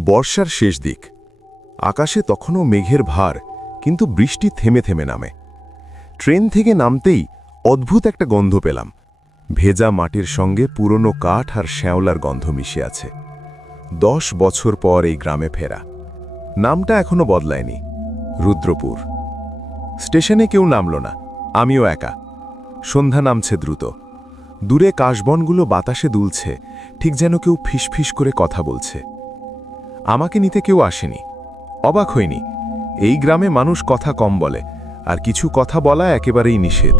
বর্ষার শেষ দিক। আকাশে তখনও মেঘের ভার, কিন্তু বৃষ্টি থেমে থেমে নামে। ট্রেন থেকে নামতেই অদ্ভুত একটা গন্ধ পেলাম। ভেজা মাটির সঙ্গে পুরনো কাঠ আর শ্যাওলার গন্ধ মিশে আছে। 10 বছর পর এই গ্রামে ফেরা। নামটা এখনো বদলায়নি, রুদ্রপুর। স্টেশনে কেউ নামল না, আমিও একা। সন্ধ্যা নামছে দ্রুত। দূরে কাশবনগুলো বাতাসে দুলছে, ঠিক যেন কেউ ফিসফিস করে কথা বলছে। আমাকে নিতে কেউ আসেনি। অবাক হইনি, এই গ্রামে মানুষ কথা কম বলে, আর কিছু কথা বলা একেবারেই নিষেধ।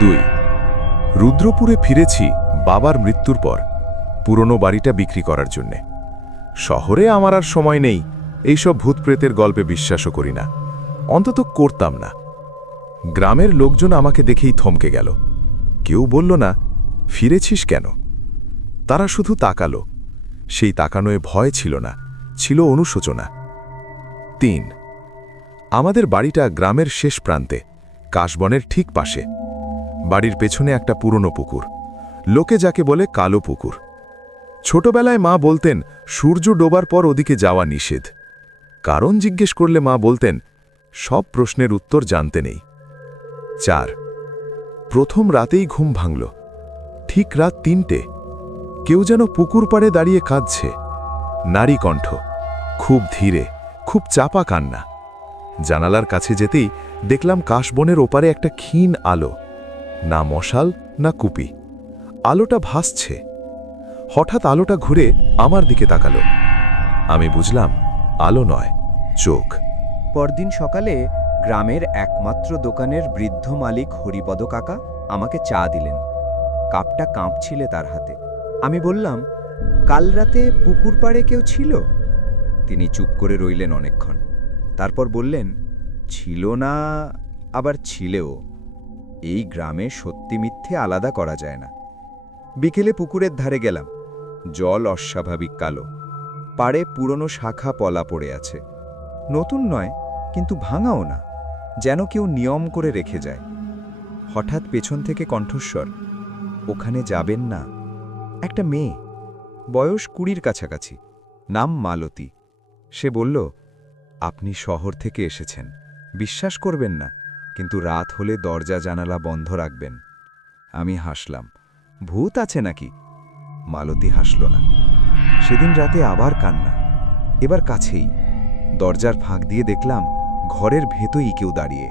2 রুদ্রপুরে ফিরেছি বাবার মৃত্যুর পর, পুরনো বাড়িটা বিক্রি করার জন্যে। শহরে আমার আর সময় নেই, এইসব ভূতপ্রেতের গল্পে বিশ্বাসও করি না, অন্তত করতাম না। গ্রামের লোকজন আমাকে দেখেই থমকে গেল। কেউ বলল না, ফিরেছিস কেন? তারা শুধু তাকালো। সেই তাকানোয় ভয় ছিল না, ছিল অনুশোচনা। 3 আমাদের বাড়িটা গ্রামের শেষ প্রান্তে, কাশবনের ঠিক পাশে। বাড়ির পেছনে একটা পুরনো পুকুর, লোকে যাকে বলে কালো পুকুর। ছোটবেলায় মা বলতেন সূর্য ডোবার পর ওদিকে যাওয়া নিষেধ। কারণ জিজ্ঞেস করলে মা বলতেন, সব প্রশ্নের উত্তর জানতে নেই। 4 প্রথম রাতেই ঘুম ভাঙল। ঠিক রাত 3টে। কেউ যেন পুকুর পাড়ে দাঁড়িয়ে কাঁদছে। নারী কণ্ঠ, খুব ধীরে, খুব চাপা কান্না। জানালার কাছে যেতেই দেখলাম কাশবনের ওপারে একটা ক্ষীণ আলো। না মশাল, না কুপি। আলোটা ভাসছে। হঠাৎ আলোটা ঘুরে আমার দিকে তাকালো। আমি বুঝলাম, আলো নয়, চোখ। পরদিন সকালে গ্রামের একমাত্র দোকানের বৃদ্ধ মালিক হরিপদ কাকা আমাকে চা দিলেন। কাপটা কাঁপছিলে তার হাতে। আমি বললাম, কাল রাতে পুকুর পাড়ে কেউ ছিল? তিনি চুপ করে রইলেন অনেকক্ষণ। তারপর বললেন, ছিল না, আবার ছিলেও। এই গ্রামে সত্যি মিথ্যে আলাদা করা যায় না। বিকেলে পুকুরের ধারে গেলাম। জল অস্বাভাবিক কালো। পাড়ে পুরনো শাখা পলা পড়ে আছে। নতুন নয়, কিন্তু ভাঙাও না, যেন কেউ নিয়ম করে রেখে যায়। হঠাৎ পেছন থেকে কণ্ঠস্বর, ওখানে যাবেন না। একটা মেয়ে, বয়স 20-র কাছাকাছি, নাম মালতী। সে বলল, আপনি শহর থেকে এসেছেন, বিশ্বাস করবেন না, কিন্তু রাত হলে দরজা জানালা বন্ধ রাখবেন। আমি হাসলাম, ভূত আছে নাকি? মালতী হাসল না। সেদিন রাতে আবার কান্না, এবার কাছেই। দরজার ফাঁক দিয়ে দেখলাম ঘরের ভেতরেই কেউ দাঁড়িয়ে।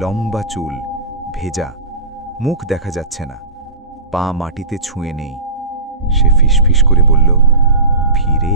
লম্বা চুল, ভেজা, মুখ দেখা যাচ্ছে না, পা মাটিতে ছুঁয়ে নেই। সে ফিসফিস করে বলল, ফিরে